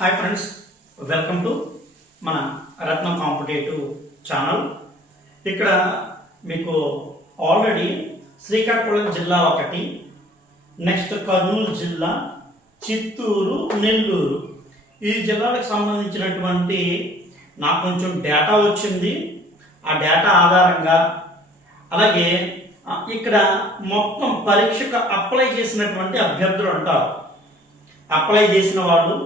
Hi friends welcome to మన రత్నం competitive channel ఇక్కడ మీకు ఆల్రెడీ శ్రీకాకుళం జిల్లా ఒకటి నెక్స్ట్ కర్నూలు జిల్లా చిత్తూరు నెల్లూరు. ఈ జిల్లాలకు సంబంధించినటువంటి నాకు కొంచెం డేటా వచ్చింది. ఆ డేటా ఆధారంగా అలాగే ఇక్కడ మొత్తం పరీక్షకు అప్లై చేసినటువంటి అభ్యర్థులు అంటారు. అప్లై చేసిన వాళ్ళు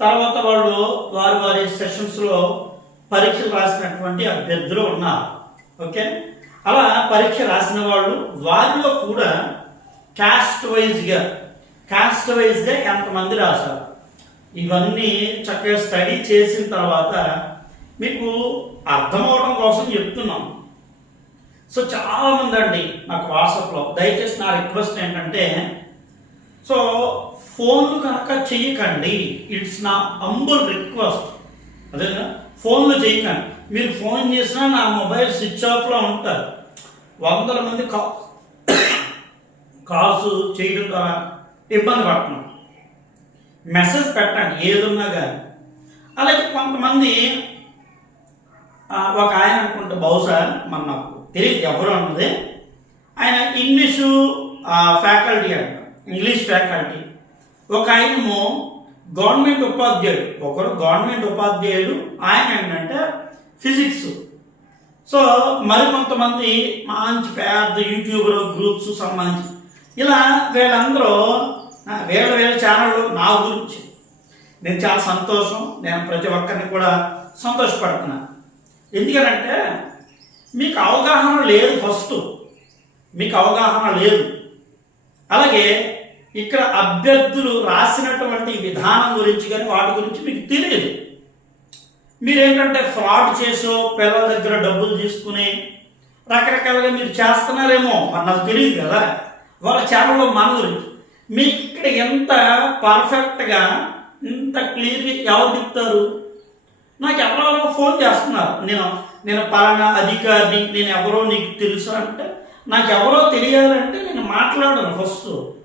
తర్వాత వాళ్ళు వారి వారి సెషన్స్లో పరీక్షలు రాసినటువంటి అభ్యర్థులు ఉన్నారు. ఓకే? అలా పరీక్ష రాసిన వాళ్ళు వారిలో కూడా క్యాస్ట్ వైజ్గా క్యాస్ట్ వైజ్గా ఎంతమంది రాశారు? ఇవన్నీ చక్కగా స్టడీ చేసిన తర్వాత మీకు అర్థమవడం కోసం చెప్తున్నాం. సో చాలామంది అండి నాకు వాట్సాప్లో దయచేసి నా రిక్వెస్ట్ ఏంటంటే సో ఫోన్లు కనుక చేయకండి ఇట్స్ నా అంబుల్ రిక్వెస్ట్ అదేనా? ఫోన్లు చేయకండి. మీరు ఫోన్ చేసినా నా మొబైల్ స్విచ్ ఆఫ్లో ఉంటారు. వందల మంది కా కాల్స్ చేయడం ద్వారా ఇబ్బంది పడుతున్నాం. మెసేజ్ పెట్టండి ఏదున్నా కానీ అలాగే కొంతమంది ఒక ఆయన అనుకుంటే బహుశా మన నాకు తెలియదు ఎవరు అన్నది. ఆయన ఇంగ్లీషు ఫ్యాకల్టీ అంట. English faculty. ఒక ఆయనము గవర్నమెంట్ ఉపాధ్యాయుడు. ఒకరు గవర్నమెంట్ ఉపాధ్యాయుడు. ఆయన ఏంటంటే ఫిజిక్స్. సో మరికొంతమంది మంచి పెద్ద యూట్యూబర్ గ్రూప్స్ సంబంధించి. ఇలా వీళ్ళందరూ వేల వేల ఛానళ్ళు నా గురించి. నేను చాలా సంతోషం. నేను ప్రతి ఒక్కరిని కూడా సంతోషపడుతున్నాను. ఎందుకనంటే మీకు అవగాహన లేదు ఫస్ట్. మీకు అవగాహన లేదు. అలాగే ఇక్కడ అభ్యర్థులు రాసినటువంటి విధానం గురించి కానీ వాటి గురించి మీకు తెలియదు. మీరేంటంటే ఫ్రాడ్ చేసో పిల్లల దగ్గర డబ్బులు తీసుకుని రకరకాలుగా మీరు చేస్తున్నారేమో మరి నాకు తెలియదు కదా. వాళ్ళ ఛానల్లో మన గురించి. మీకు ఇక్కడ ఎంత పర్ఫెక్ట్గా ఇంత క్లియర్గా ఎవరు చెప్తారు? నాకు ఎవరెవరో ఫోన్ చేస్తున్నారు. నేను నేను పలానా అధికారిని నేను ఎవరో నీకు తెలుసు అంటే నాకు ఎవరో తెలియాలంటే నేను మాట్లాడను ఫస్ట్.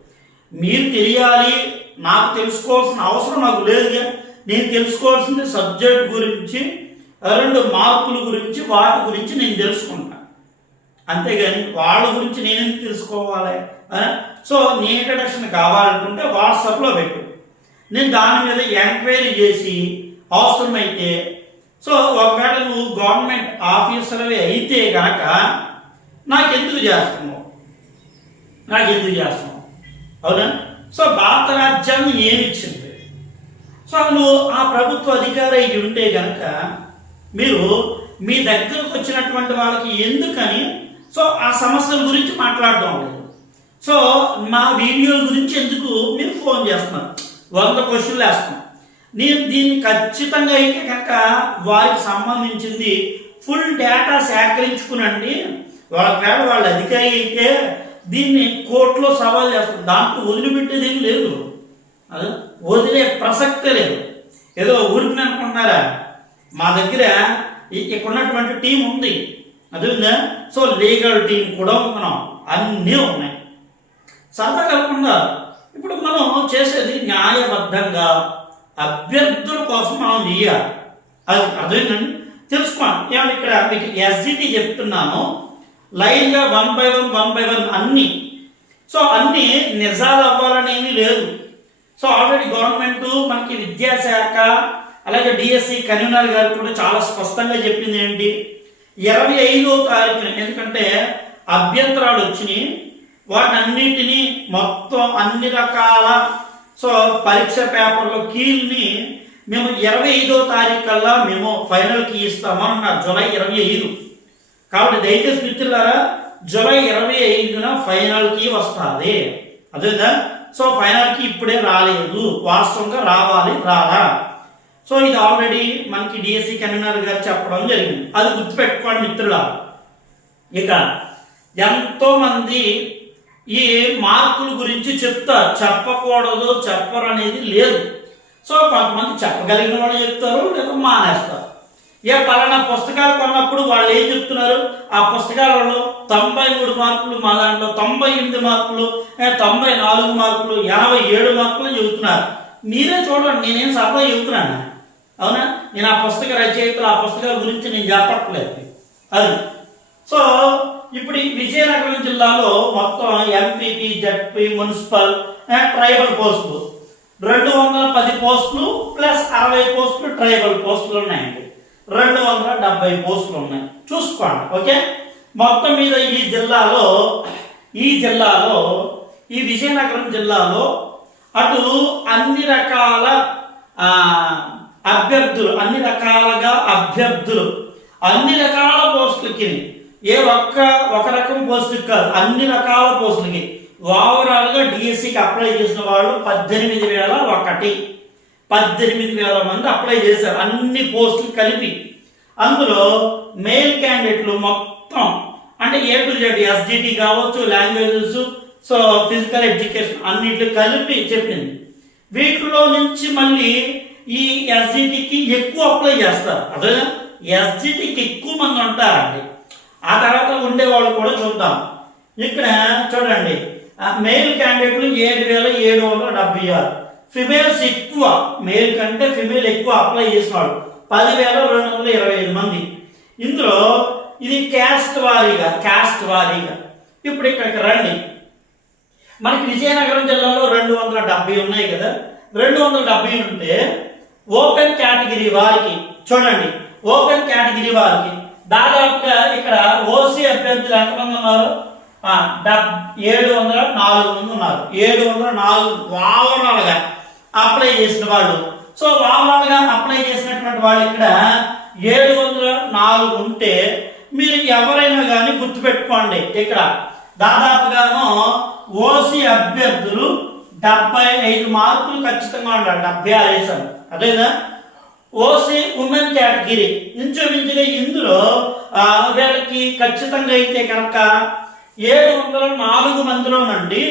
మీరు తెలియాలి నాకు తెలుసుకోవాల్సిన అవసరం నాకు లేదుగా నేను తెలుసుకోవాల్సింది సబ్జెక్ట్ గురించి రెండు మార్కుల గురించి వాటి గురించి నేను తెలుసుకుంటా. అంతేగాని వాళ్ళ గురించి నేనేం తెలుసుకోవాలి? సో నీ ఇంట్రడక్షన్ కావాలనుకుంటే వాట్సాప్లో పెట్టు. నేను దాని మీద ఎంక్వైరీ చేసి అవసరమైతే సో ఒకవేళ నువ్వు గవర్నమెంట్ ఆఫీసర్వి అయితే కనుక నాకెందుకు చేస్తున్నావు? నాకెందుకు చేస్తున్నావు? అవునా? సో భారత రాజ్యాంగం ఏమిచ్చింది? సో నువ్వు ఆ ప్రభుత్వ అధికారి అయి ఉంటే కనుక మీరు మీ దగ్గరకు వచ్చినటువంటి వాళ్ళకి ఎందుకని? సో ఆ సమస్యల గురించి మాట్లాడడం లేదు. సో మా వీడియోల గురించి ఎందుకు మీరు ఫోన్ చేస్తున్నారు? వంద క్వశ్చన్లు వేస్తున్నాం. నేను దీన్ని ఖచ్చితంగా అయితే కనుక వారికి సంబంధించింది ఫుల్ డేటా సేకరించుకునండి. ఒకవేళ వాళ్ళ అధికారి అయితే దీన్ని కోర్టులో సవాల్ చేస్తారు దాంట్లో వదిలిపెట్టేది ఏం లేదు. అది వదిలే ప్రసక్తే లేదు. ఏదో ఊరికి అనుకుంటున్నారా? మా దగ్గర ఇక్కడ ఉన్నటువంటి టీం ఉంది. అది ఉందా? సో లీగల్ టీం కూడా ఉన్నాం అన్నీ ఉన్నాయి. సరదా కాకుండా ఇప్పుడు మనం చేసేది న్యాయబద్ధంగా అభ్యర్థుల కోసం మనం చేయాలి. అది అదేనండి తెలుసుకోండి. ఏమన్నా ఇక్కడ మీకు ఎస్జిటి చెప్తున్నాను. లైన్గా one by one one by one అన్నీ. సో అన్నీ నిజాలు అవ్వాలని ఏమీ లేదు. సో ఆల్రెడీ గవర్నమెంట్ మనకి విద్యాశాఖ అలాగే డిఎస్సి కన్వీనర్ గారు కూడా చాలా స్పష్టంగా చెప్పింది ఏంటి? ఇరవై ఐదో తారీఖున ఎందుకంటే అభ్యంతరాలు వచ్చినాయి. వాటన్నిటినీ మొత్తం అన్ని రకాల సో పరీక్ష పేపర్లో కీల్ని మేము ఇరవై ఐదో తారీఖు కల్లా మేము ఫైనల్కి ఇస్తామన్నారు జూలై ఇరవై ఐదు. కాబట్టి దయచేసి మిత్రులారా జూలై ఇరవై ఐదున ఫైనల్కి వస్తుంది. అదేదా సో ఫైనల్కి ఇప్పుడే రాలేదు. వాస్తవంగా రావాలి రాలా సో ఇది ఆల్రెడీ మనకి డిఎస్సి కన్వీనర్ గారు చెప్పడం జరిగింది. అది గుర్తుపెట్టుకోండి మిత్రులారా. ఇక ఎంతో మంది ఈ మార్కుల గురించి చెప్తారు. చెప్పకూడదు చెప్పరు అనేది లేదు. సో కొంతమంది చెప్పగలిగిన వాళ్ళు చెప్తారు లేదా మానేస్తారు. ఏ పలానా పుస్తకాలు కొన్నప్పుడు వాళ్ళు ఏం చెప్తున్నారు? ఆ పుస్తకాలలో తొంభై మూడు మార్కులు మా దాంట్లో తొంభై ఎనిమిది మార్కులు తొంభై నాలుగు మార్కులు ఎనభై ఏడు మార్కులు చెబుతున్నారు. మీరే చూడండి నేనేం సరదా చెబుతున్నాను? అవునా? నేను ఆ పుస్తక రచయితలు ఆ పుస్తకాల గురించి నేను చెప్పట్లేదు. అది. సో ఇప్పుడు ఈ విజయనగరం జిల్లాలో మొత్తం ఎంపీపీ జడ్పీ మున్సిపల్ ట్రైబల్ పోస్టులు. రెండు వందల పది పోస్టులు ప్లస్ అరవై పోస్టులు ట్రైబల్ పోస్టులు ఉన్నాయండి. రెండు వందల డెబ్బై పోస్టులు ఉన్నాయి. చూసుకోండి ఓకే? మొత్తం మీద ఈ జిల్లాలో ఈ జిల్లాలో ఈ విజయనగరం జిల్లాలో అటు అన్ని రకాల అభ్యర్థులు అన్ని రకాలుగా అభ్యర్థులు అన్ని రకాల పోస్టులకి ఏ ఒక్క ఒక రకం పోస్టుకి కాదు అన్ని రకాల పోస్టులకి ఓవరాల్గా డిఎస్సికి అప్లై చేసిన వాళ్ళు పద్దెనిమిది వేల ఒకటి. పద్దెనిమిది వేల మంది అప్లై చేశారు. అన్ని పోస్టులు కలిపి. అందులో మెయిల్ క్యాండిడేట్లు మొత్తం అంటే ఏ టు జెడ్ ఎస్జిటి కావచ్చు లాంగ్వేజెస్ సో ఫిజికల్ ఎడ్యుకేషన్ అన్నిట్లు కలిపి చెప్పింది. వీటిలో నుంచి మళ్ళీ ఈ ఎస్జిటికి ఎక్కువ అప్లై చేస్తారు. అదే ఎస్జిటికి ఎక్కువ మంది ఉంటారండి. ఆ తర్వాత ఉండేవాళ్ళు కూడా చూద్దాం. ఇక్కడ చూడండి. మేల్ క్యాండిడేట్లు ఏడు వేల ఏడు వందల డెబ్బై ఆరు. ఫిమేల్స్ ఎక్కువ మేల్ కంటే ఫిమేల్ ఎక్కువ అప్లై చేసినాడు పదివేల రెండు వందల ఇరవై ఐదు మంది. ఇందులో ఇది క్యాస్ట్ వారీగా క్యాస్ట్ వారీగా. ఇప్పుడు ఇక్కడికి రండి. మనకి విజయనగరం జిల్లాలో రెండు వందల డెబ్బై ఉన్నాయి కదా. రెండు వందల డెబ్బై ఉంటే ఓపెన్ కేటగిరీ వారికి చూడండి ఓపెన్ కేటగిరీ వారికి దాదాపుగా ఇక్కడ ఓసీ అభ్యర్థులు ఎంతమంది ఉన్నారు? డబ్ ఏడు వందల నాలుగు మంది ఉన్నారు. ఏడు వందల నాలుగు. ఓవరాల్గా అప్లై చేసిన వాళ్ళు సో వాళ్ళగా అప్లై చేసినటువంటి వాళ్ళు ఇక్కడ ఏడు వందల నాలుగు ఉంటే మీరు ఎవరైనా కానీ గుర్తుపెట్టుకోండి. ఇక్కడ దాదాపుగాను ఓసీ అభ్యర్థులు డెబ్బై ఐదు మార్కులు ఖచ్చితంగా ఉండాలి. డెబ్బై ఆరు వేసాను అదేనా ఓసీ ఉమెన్ కేటగిరీ. ఇంచుమించుగా ఇందులో వీళ్ళకి ఖచ్చితంగా అయితే కనుక ఏడు వందల నాలుగు మందిలోనండి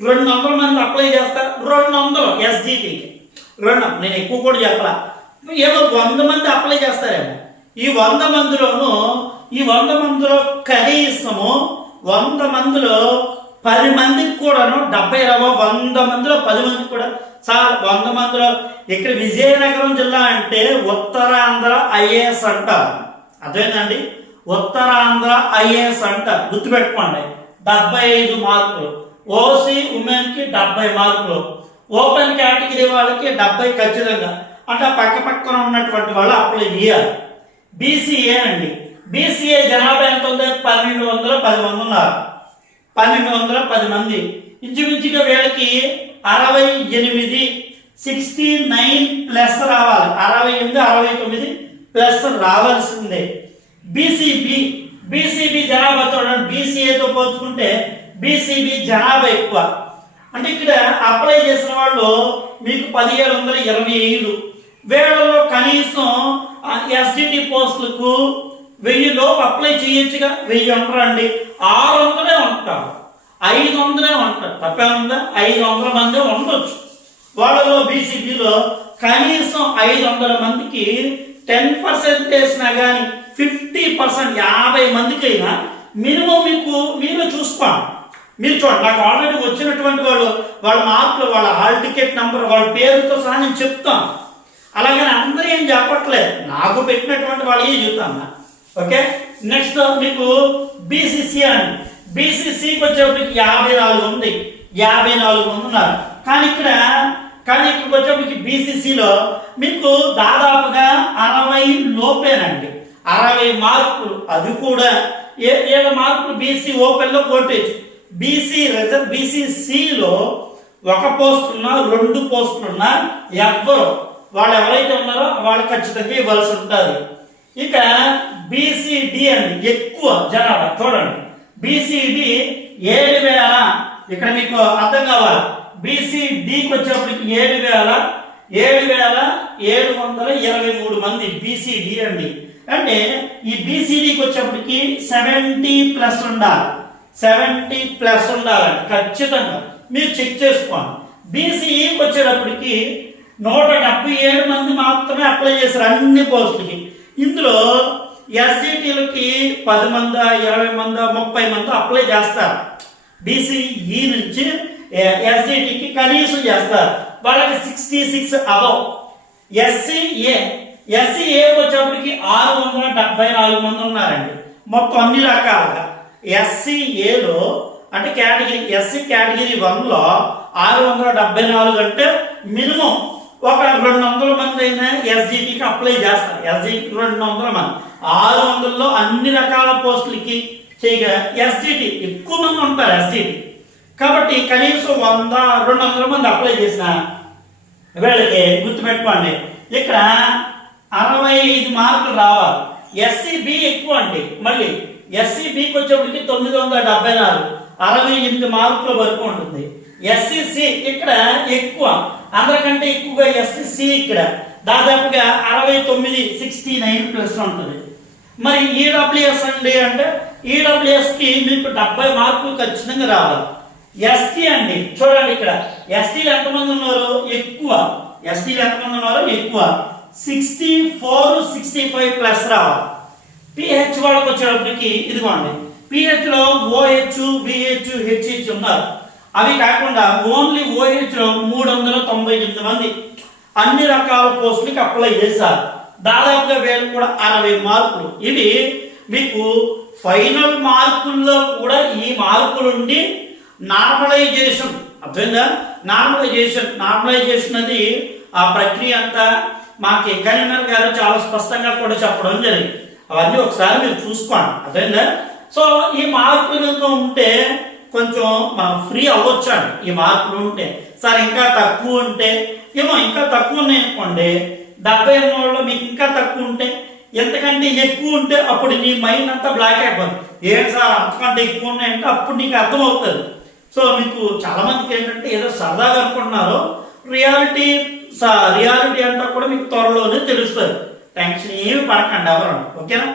రెండు వందల మంది అప్లై చేస్తారు. రెండు వందలు ఎస్జిటికి రెండు నేను ఎక్కువ కూడా చెప్పలా. ఏమో వంద మంది అప్లై చేస్తారేమో. ఈ వంద మందిలోనూ ఈ వంద మందిలో కనీసము వంద మందిలో పది మందికి కూడాను డెబ్బై ఇరవై వంద మందిలో పది మందికి కూడా సార్ వంద మందిలో ఇక్కడ విజయనగరం జిల్లా అంటే ఉత్తరాంధ్ర ఐఏఎస్ అంటారు. అదేనండి ఉత్తరాంధ్ర ఐఏఎస్ అంటారు. గుర్తుపెట్టుకోండి. డెబ్బై ఐదు మార్కులు. ఓసీ ఉమెన్కి డెబ్బై మార్కులు. ఓపెన్ కేటగిరీ వాళ్ళకి డెబ్బై ఖచ్చితంగా. అంటే పక్క పక్కన ఉన్నటువంటి వాళ్ళు అప్లై చేయాలి. బీసీఏ అండి. బీసీఏ జనాభా ఎంత ఉంది పన్నెండు వందల పది మంది ఉన్నారు. పన్నెండు వందల పది మంది. ఇంచుమించుగా వీళ్ళకి అరవై ఎనిమిది సిక్స్టీ నైన్ ప్లస్ రావాలి. అరవై ఎనిమిది అరవై తొమ్మిది ప్లస్ రావాల్సిందే. బీసీబీ. బీసీబీ జనాభా చూడండి. బీసీఏతో పోల్చుకుంటే బీసీబీ జనాభా ఎక్కువ. అంటే ఇక్కడ అప్లై చేసిన వాళ్ళు మీకు పదిహేడు వందల ఇరవై ఐదు. వేళల్లో కనీసం ఎస్డిటి పోస్టులకు వెయ్యి లోపు అప్లై చేయొచ్చుగా? వెయ్యి ఉంటారండి ఆరు వందలే ఉంటారు. ఐదు వందలే ఉంటారు. తప్పేముందా? ఐదు వందల మంది ఉండొచ్చు. వాళ్ళలో బీసీబీలో కనీసం ఐదు వందల మందికి టెన్ పర్సెంట్ వేసినా కానీ ఫిఫ్టీ పర్సెంట్ యాభై మందికి అయినా మినిమం మీకు మీరు చూసుకోండి మీరు చూడండి నాకు ఆల్రెడీ వచ్చినటువంటి వాళ్ళు వాళ్ళ మార్కులు వాళ్ళ హాల్ టికెట్ నంబర్ వాళ్ళ పేరుతో సహా నేను చెప్తాను. అలాగని అందరూ ఏం చెప్పట్లేదు నాకు పెట్టినటువంటి వాళ్ళే చెప్తాను? ఓకే? నెక్స్ట్ మీకు బీసీసీ అని బీసీసీకి వచ్చేప్పటికి యాభై నాలుగు ఉంది. యాభై నాలుగు మంది ఉన్నారు. కానీ ఇక్కడ కానీ ఇక్కడికి వచ్చేప్పటికి బీసీసీలో మీకు దాదాపుగా అరవై లోపేనండి. అరవై మార్కులు. అది కూడా ఏ ఏడు మార్కులు బీసీ ఓపెన్లో కోటేజ్ బీసీ రిజర్వ్ బీసీసీలో ఒక పోస్ట్ ఉన్నా రెండు పోస్టులు ఉన్నా ఎవ్వరు. వాళ్ళు ఎవరైతే ఉన్నారో వాళ్ళు ఖచ్చితంగా ఇవ్వాల్సి ఉంటుంది ఇక బీసీడి అండి ఎక్కువ జనాభా. చూడండి. బీసీడి ఏడు వేల ఇక్కడ మీకు అర్థం కావాలి. బీసీడీకి వచ్చేప్పటికి ఏడు వేల ఏడు వేల ఏడు వందల ఇరవై మూడు మంది బీసీడి అండి. అంటే ఈ బీసీడీకి వచ్చేప్పటికి సెవెంటీ ప్లస్ ఉండాలి. సెవెంటీ ప్లస్ ఉండాలండి ఖచ్చితంగా. మీరు చెక్ చేసుకోండి. బీసీఈకి వచ్చేటప్పటికి నూట డెబ్బై ఏడు మంది మాత్రమే అప్లై చేశారు అన్ని పోస్టులకి. ఇందులో ఎస్జిటీలకి పది మంది ఇరవై మంది ముప్పై మంది అప్లై చేస్తారు. బీసీఈ నుంచి ఎస్జిటికి కనీసం చేస్తారు. వాళ్ళకి సిక్స్టీ సిక్స్ అబవ్. ఎస్సీఏ ఎస్సీఏకి వచ్చేప్పటికి ఆరు వందల డెబ్బై నాలుగు మంది ఉన్నారండి. మొత్తం అన్ని రకాలుగా. ఎస్సీఏలో అంటే కేటగిరీ ఎస్సీ కేటగిరీ వన్లో ఆరు వందల డెబ్బై నాలుగు అంటే మినిమం ఒక రెండు వందల మంది అయినా ఎస్జిటికి అప్లై చేస్తారు. ఎస్జిటి రెండు వందల మంది. ఆరు వందల్లో అన్ని రకాల పోస్టులకి చేయగా ఎస్జిటి ఎక్కువ మంది ఉంటారు ఎస్జిటి కాబట్టి కనీసం వంద రెండు వందల మంది అప్లై చేసిన వీళ్ళకి గుర్తుపెట్టుకోండి. ఇక్కడ అరవై ఐదు మార్కులు రావాలి. ఎస్సీబీ ఎక్కువ అండి. మళ్ళీ ఎస్సీబికి వచ్చేప్పటికి తొమ్మిది వందల డెబ్బై నాలుగు. అరవై ఎనిమిది మార్కుల వరకు ఉంటుంది. ఎస్సీసి ఇక్కడ ఎక్కువ. అందరికంటే ఎక్కువగా ఎస్సీసి ఇక్కడ. దాదాపుగా అరవై తొమ్మిది సిక్స్టీ నైన్ ప్లస్ ఉంటుంది. మరి ఈడబ్ల్యూఎస్ అండి అంటే ఈడబ్ల్యూఎస్కి మీకు డెబ్బై మార్కులు ఖచ్చితంగా రావాలి. ఎస్టీ అండి చూడండి ఇక్కడ. ఎస్టీలు ఎంతమంది ఉన్నారు ఎక్కువ. ఎస్టీలు ఎంతమంది ఉన్నారు ఎక్కువ. Sixty four sixty five plus రావాలి. పిహెచ్ వాళ్ళకి వచ్చేటప్పటికి ఇదిగోండి. పిహెచ్లో ఓహెచ్ బిహెచ్ హెచ్హెచ్ ఉన్నారు. అవి కాకుండా ఓన్లీ ఓహెచ్లో మూడు వందల తొంభై ఎనిమిది మంది అన్ని రకాల పోస్టులకి అప్లై చేశారు. దాదాపుగా వీళ్ళు కూడా అరవై మార్కులు. ఇవి మీకు ఫైనల్ మార్కుల్లో కూడా ఈ మార్కులుండి నార్మలైజేషన్ అర్థమైందా? నార్మలైజేషన్. నార్మలైజేషన్ అది ఆ ప్రక్రియ అంతా మాకు కరీంనగర్ గారు చాలా స్పష్టంగా కూడా చెప్పడం జరిగింది. అవన్నీ ఒకసారి మీరు చూసుకోండి. అదేనా సో ఈ మార్కులు కనుక ఉంటే కొంచెం మనం ఫ్రీ అవ్వచ్చు అండి ఈ మార్కులు ఉంటే. సార్ ఇంకా తక్కువ ఉంటే? ఏమో ఇంకా తక్కువ ఉన్నాయి అనుకోండి. డెబ్బై ఎనిమిదిలో మీకు ఇంకా తక్కువ ఉంటే? ఎంతకంటే ఎక్కువ ఉంటే అప్పుడు నీ మైండ్ అంతా బ్లాక్ అయిపోతుంది ఏంటి సార్ అంతకంటే ఎక్కువ ఉన్నాయంటే అప్పుడు నీకు అర్థమవుతుంది. సో మీకు చాలా మందికి ఏంటంటే ఏదో సరదాగా అనుకుంటున్నారు. రియాలిటీ రియాలిటీ అంతా కూడా మీకు త్వరలోనే తెలుస్తుంది. టెన్షన్ ఏమి పడకండి ఎవరు ఓకేనా